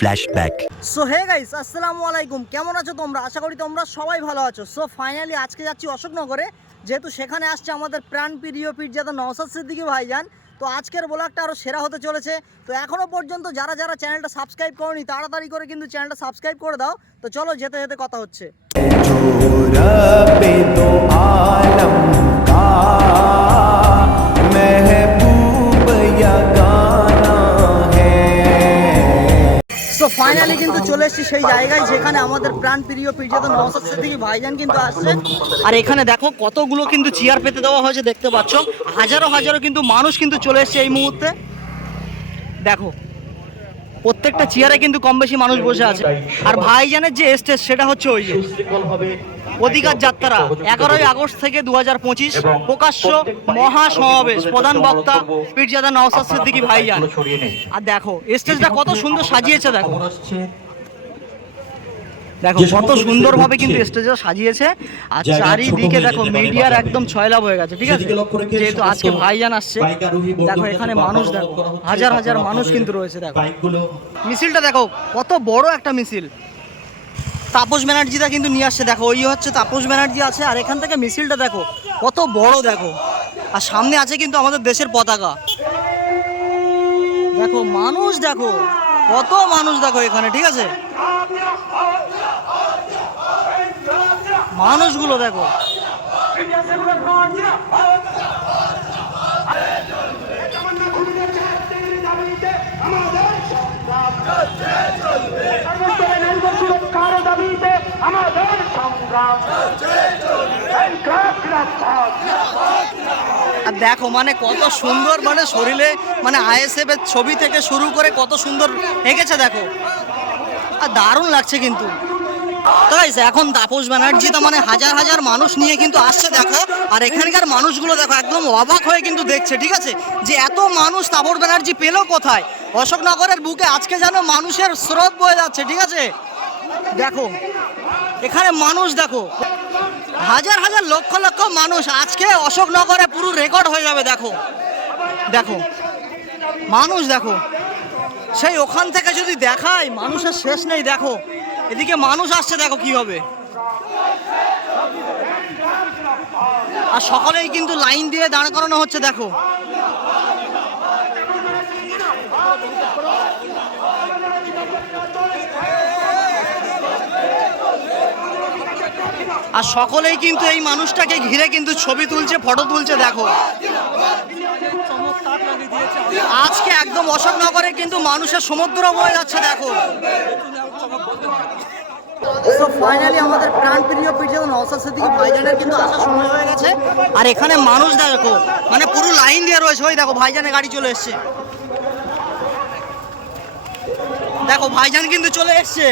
Flashback so hey guys আসসালামু আলাইকুম কেমন আছো তোমরা আশা করি তোমরা সবাই ভালো আছো সো ফাইনালি আজকে যাচ্ছি অশোকনগরে যেহেতু সেখানে আসছে আমাদের প্রাণ প্রিয় পীরজাদা নওসাদ সিদ্দিকি ভাইজান তো আজকের ব্লগটা আরও সেরা হতে চলেছে তো এখনও পর্যন্ত যারা যারা চ্যানেলটা সাবস্ক্রাইব করনি তাড়াতাড়ি করে কিন্তু চ্যানেলটা সাবস্ক্রাইব করে দাও তো চলো যেতে যেতে কথা হচ্ছে रब दो आलम का ফাইনালি কিন্তু চলে এসেছি সেই জায়গায় যেখানে আমাদের প্রাণ প্রিয় পীরজাদা নওসাদ সিদ্দিকী ভাইজান কিন্তু আসছে। আর এখানে দেখো কতগুলো কিন্তু চেয়ার পেতে দেওয়া হয়েছে, দেখতে পাচ্ছ। হাজারো হাজারো কিন্তু মানুষ কিন্তু চলে এসছে এই মুহূর্তে। দেখো, প্রত্যেকটা চেয়ারে কিন্তু কম বেশি মানুষ বসে আছে। আর ভাইজানের যে স্টেজ সেটা হচ্ছে ওই যে। অধিকার যাত্রা এগারোই আগস্ট থেকে দু হাজার পঁচিশ প্রকাশ্য মহা সমাবেশ প্রধান বক্তা পীরজাদা নওসাদ সিদ্দিকি ভাইজান। আর দেখো স্টেজটা কত সুন্দর সাজিয়েছে দেখো। দেখো কত সুন্দরভাবে কিন্তু স্টেজটা সাজিয়েছে। আর চারিদিকে দেখো মিডিয়ার একদম ছয়লাভ হয়ে গেছে ঠিক আছে? যেহেতু আজকে ভাইজান আসছে দেখো এখানে মানুষ দেখো হাজার হাজার মানুষ কিন্তু রয়েছে দেখো। মিছিলটা দেখো কত বড় একটা মিছিল। তাপস ব্যানার্জিটা কিন্তু নিয়ে আসছে। দেখো, ওই হচ্ছে তাপস ব্যানার্জি আছে, আর এখান থেকে মিছিলটা দেখো, কত বড় দেখো। আর সামনে আছে কিন্তু আমাদের দেশের পতাকা। দেখো, মানুষ দেখো, কত মানুষ দেখো এখানে, ঠিক আছে? মানুষগুলো দেখো। আমাদের সংগ্রাম। আর দেখো মানে কত সুন্দর মানে শরীরে মানে আইএসএফ এর ছবি থেকে শুরু করে কত সুন্দর এঁকেছে দেখো। আর দারুণ লাগছে কিন্তু। তো guys, এখন তাপস ব্যানার্জি তো মানে হাজার হাজার মানুষ নিয়ে কিন্তু আসছে দেখো। আর এখানকার মানুষগুলো দেখো একদম অবাক হয়ে কিন্তু দেখছে ঠিক আছে? যে এত মানুষ তাপস ব্যানার্জি পেল কোথায়? অশোকনগরের বুকে আজকে যেন মানুষের স্রোত বয়ে যাচ্ছে ঠিক আছে? দেখো, এখানে মানুষ দেখো, হাজার হাজার লক্ষ লক্ষ মানুষ। আজকে অশোকনগরে পুরো রেকর্ড হয়ে যাবে, দেখো। দেখো, মানুষ দেখো। সেই ওখান থেকে যদি দেখায় মানুষের শেষ নেই, দেখো। এদিকে মানুষ আসছে, দেখো কি হবে। আর সকলেই কিন্তু লাইন দিয়ে দাঁড় করানো হচ্ছে, দেখো। আর সকলেই কিন্তু এই মানুষটাকে ঘিরে কিন্তু ছবি তুলছে, ফটো তুলছে, দেখো। আজকে একদম অশোকনগরে কিন্তু মানুষের সমুদ্র বয়ে যাচ্ছে, দেখো। তো ফাইনালি আমাদের প্রাণ প্রিয় পীরজাদা নওসাদ সিদ্দিকী ভাইজানের কিন্তু আসার সময় হয়ে গেছে। আর এখানে মানুষ, দেখো মানে পুরো লাইন দিয়ে রয়েছে। ওই দেখো, ভাইজানের গাড়ি চলে এসছে। দেখো, ভাইজান কিন্তু চলে এসছে।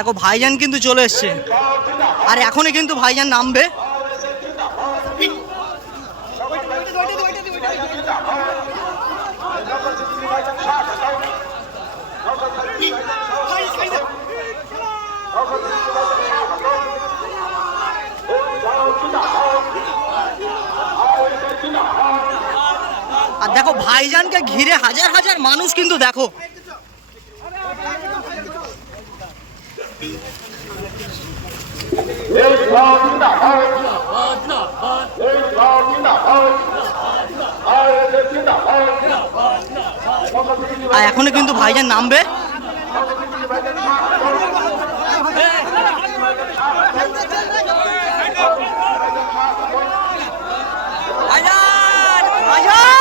দেখো, ভাইজান কিন্তু চলে এসছে। আর এখনই কিন্তু ভাইজান নামবে। আর দেখো, ভাইজানকে ঘিরে হাজার হাজার মানুষ কিন্তু দেখো। আর এখনও কিন্তু ভাইজান নামবে ভাইজান ভাইজান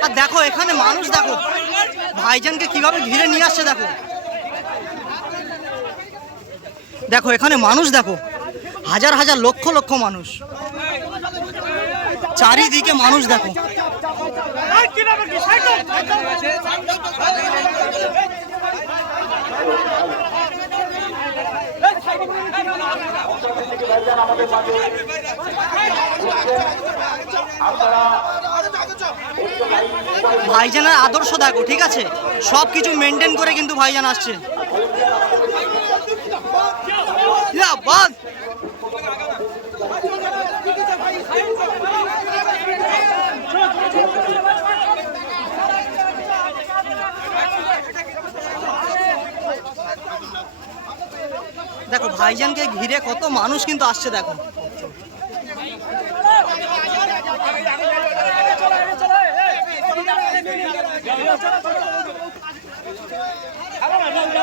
আর দেখো এখানে মানুষ দেখো ভাইজানকে কীভাবে ঘিরে নিয়ে আসছে দেখো। দেখো, এখানে মানুষ দেখো, হাজার হাজার লক্ষ লক্ষ মানুষ। চারিদিকে মানুষ দেখো। ভাইজানের আদর্শ দেখো, ঠিক আছে? সব কিছু মেনটেন করে কিন্তু ভাইজান আসছে। দেখো, ভাইজানকে ঘিরে কত মানুষ কিন্তু আসছে, দেখো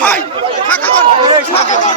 ভাই ফাঁকা কর ফাঁকা কর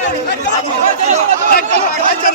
মিডিয়া এরকম করছে কেন?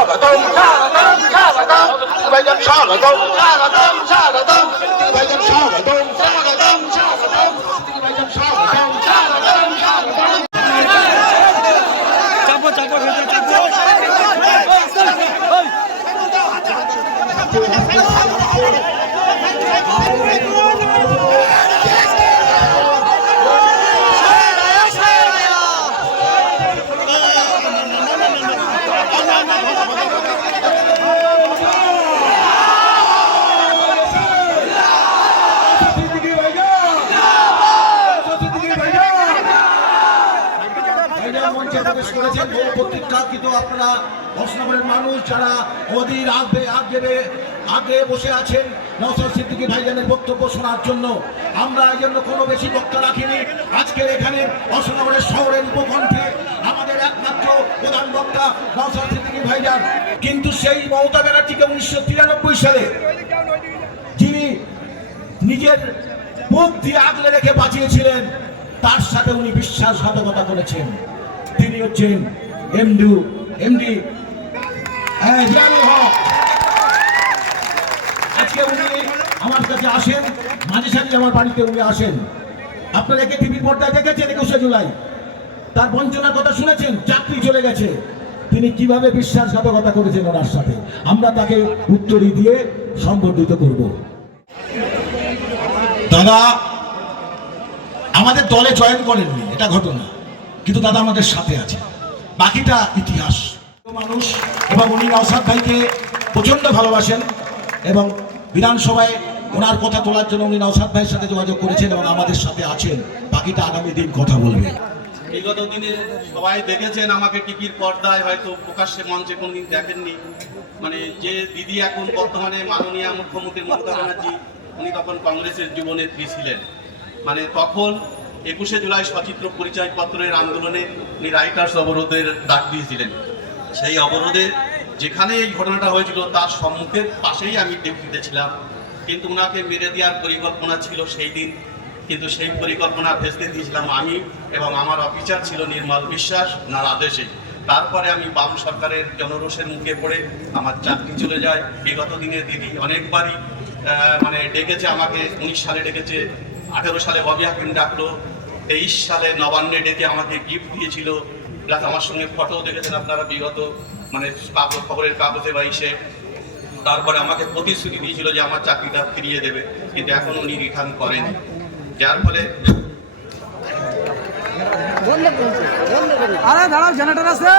沙个咚，沙个咚，沙个咚，快点沙个咚，沙个咚，沙个咚。করেছেন প্রতীক্ষাকৃত আপনারা বসনগরের মানুষ যারা অধীর আগে আগে আগে বসে আছেন নসর সিদ্দিকী ভাইজানের বক্তব্য শোনার জন্য। আমরা এই জন্য কোনো বেশি বক্তা রাখিনি। আজকের এখানে বসনগরের শহরের উপকণ্ঠে আমাদের একমাত্র প্রধান বক্তা নসর সিদ্দিকী ভাইজান। কিন্তু সেই মমতা ব্যানার্জিকে উনিশশো তিরানব্বই সালে যিনি নিজের মুখ দিয়ে আগলে রেখে বাঁচিয়েছিলেন, তার সাথে উনি বিশ্বাসঘাতকতা করেছেন। তিনি হচ্ছেন এমডি এমডি জিয়ানুল হক আজকে উনি আমার কাছে আসেন, মাঝে সাঝে আমার বাড়িতে উনি আসেন। আপনারা একে টিভির পর্দায় দেখেছেন একুশে জুলাই? তার বঞ্চনার কথা শুনেছেন? চাকরি চলে গেছে। তিনি কীভাবে বিশ্বাসঘাতকতা করেছেন ওনার সাথে? আমরা তাকে উত্তরই দিয়ে সম্বর্ধিত করব। দাদা, আমাদের দলে জয়েন করেননি, এটা ঘটনা। কিন্তু দাদা আমাদের সাথে আছে। বাকিটা ইতিহাস। মানুষ এবং উনি নওসাদ ভাইকে প্রচণ্ড ভালোবাসেন এবং বিধানসভায় ওনার কথা তোলার জন্য উনি নওসাদ ভাইয়ের সাথে যোগাযোগ করেছেন এবং আমাদের সাথে আছেন। বাকিটা আগামী দিন কথা বলবে। বিগত দিনে সবাই দেখেছেন আমাকে টিভির পর্দায় হয়তো প্রকাশ্যে মঞ্চে কোনদিন দেখেননি। মানে যে দিদি এখন বর্তমানে মাননীয় মুখ্যমন্ত্রী মমতা ব্যানার্জি, উনি তখন কংগ্রেসের যুবনেত্রী ছিলেন। মানে তখন একুশে জুলাই সচিত্র পরিচয়পত্রের আন্দোলনে উনি রাইটার্স অবরোধের ডাক দিয়েছিলেন। সেই অবরোধে যেখানে এই ঘটনাটা হয়েছিল, তার সম্মুখের পাশেই আমি ডেপুটিতে ছিলাম। কিন্তু ওনাকে মেরে দেওয়ার পরিকল্পনা ছিল সেই দিন। কিন্তু সেই পরিকল্পনা ভেস্তে দিয়েছিলাম আমি এবং আমার অফিসার ছিল নির্মল বিশ্বাস, ওনার আদেশে। তারপরে আমি বাম সরকারের জনরোষের মুখে পড়ে আমার চাকরি চলে যায়। বিগত দিনে দিদি অনেকবারই মানে ডেকেছে আমাকে, উনিশ সালে ডেকেছে, আঠেরো সালে ববি হাকিম ডাকলো। তেইশ সালে নবান্নে ডেকে আমাকে গিফট দিয়েছিল। প্লাস আমার সঙ্গে ফটো দেখেছেন আপনারা বিগত মানে কাগজ খবরের কাগজে বা ইসে। তারপরে আমাকে প্রতিশ্রুতি দিয়েছিল যে আমার চাকরিটা ফিরিয়ে দেবে কিন্তু এখন উনি রিটার্ন করেনি যার ফলে আরে দাঁড়াও জেনারেটর আছে।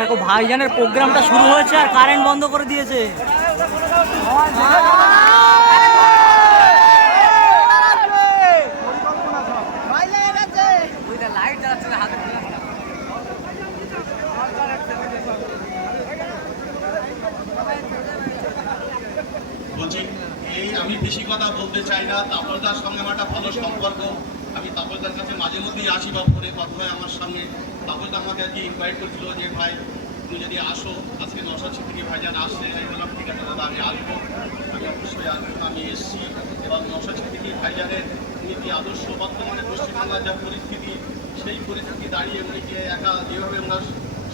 দেখো, ভাইজানের প্রোগ্রামটা শুরু হয়েছে আর কারেন্ট বন্ধ করে দিয়েছে। আমি বেশি কথা বলতে চাই না তাপলদার সঙ্গে আমার একটা ভালো সম্পর্ক। আমি তাপলদার কাছে মাঝে মধ্যেই আসি বা ফোনে কথা হয় আমার সঙ্গে। তাপলদা আমাকে আর কি ইনভাইট করছিল যে, ভাই, তুমি যদি আসো, আজকে নশা থেকে ভাইজান আসছে। আমি বললাম, ঠিক আছে দাদা, আমি আসব। আমি অবশ্যই আমি এসেছি। এবং নশা থেকে ভাইজানের নীতি, আদর্শ, বর্তমানে পশ্চিমবাংলার যা পরিস্থিতি, সেই পরিস্থিতি দাঁড়িয়ে উনি যে একা যেভাবে ওনার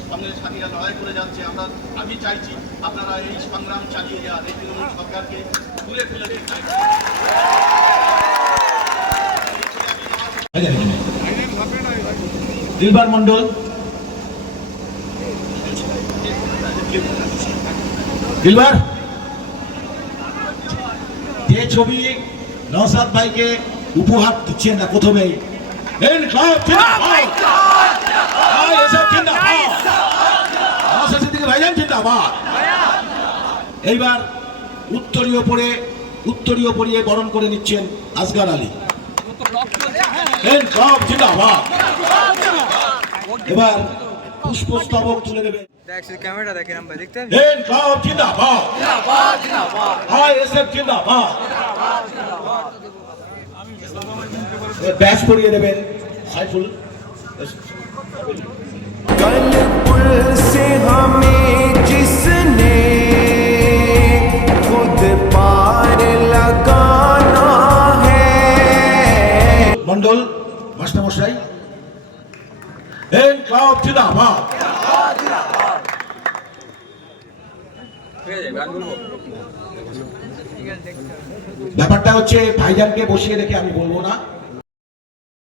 সঙ্গে সাথীরা লড়াই করে যাচ্ছে, আমরা, আমি চাইছি আপনারা এই সংগ্রাম চালিয়ে যান। এই তৃণমূল সরকারকে দূরে ফেলে দিন। দিলবার মন্ডল দিলবার। যে ছবি নওসাদ ভাইকে উপহার দিচ্ছেন না প্রথমেই! এইবার উত্তরীয় পরে, উত্তরীয় পরিয়ে বরণ করে নিচ্ছেন আসগার আলী। জিন্দাবাদ! এবার পুষ্পস্তবক তুলে দেবে ক্যামেরা দেখেন আমরা দেখতে জিন্দাবাদ। জিন্দাবাদ জিন্দাবাদ। জিন্দাবাদ ব্যাপারটা হচ্ছে ভাইজানকে বসিয়ে রেখে আমি বলব না।